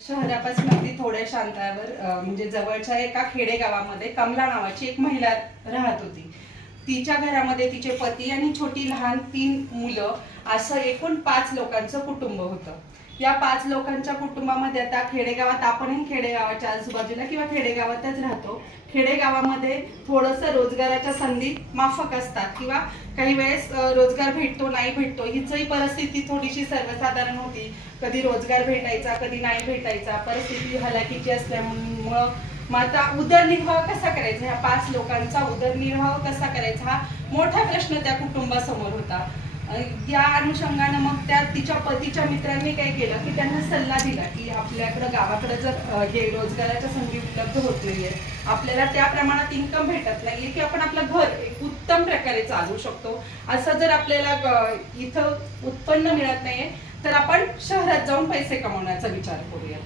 शहरापासून अगदी थोड्याशा अंतरावर म्हणजे जवळच्या एका खेडेगावामध्ये कमला नावाची एक महिला राहत होती. तिच्या घरामध्ये तिचे पती आणि छोटी लहान 3 मुलं असं एकूण 5 लोकांचं कुटुंब होतं. या 5 लोकांच्या कुटुंबामध्ये आता खेडेगावात, आपणही खेडेगावाच्या आजूबाजूला किंवा खेडेगावातच राहतो. खेडेगावामध्ये थोडंसं रोजगाराच्या संधी माफक असतात किंवा काही वेळेस रोजगार भेटतो नाही भेटतो, हीचही परिस्थिती थोडीशी सर्वसाधारण होती. कधी रोजगार भेटायचा, कधी नाही भेटायचा, परिस्थिती हलाखीची असल्यामुळं मग आता उदरनिर्वाह कसा करायचा, ह्या 5 लोकांचा उदरनिर्वाह कसा करायचा हा मोठा प्रश्न त्या कुटुंबासमोर होता. या अनुषंगानं मग त्या तिच्या पतीच्या मित्रांनी काय केलं की त्यांना सल्ला दिला की आपल्याकडं गावाकडे जर हे रोजगाराच्या संधी उपलब्ध होत नाहीये, आपल्याला त्या प्रमाणात इन्कम भेटत नाहीये की आपण आपलं घर एक उत्तम प्रकारे चालवू शकतो, असं जर आपल्याला इथं उत्पन्न मिळत नाहीये तर आपण शहरात जाऊन पैसे कमवण्याचा विचार करूया.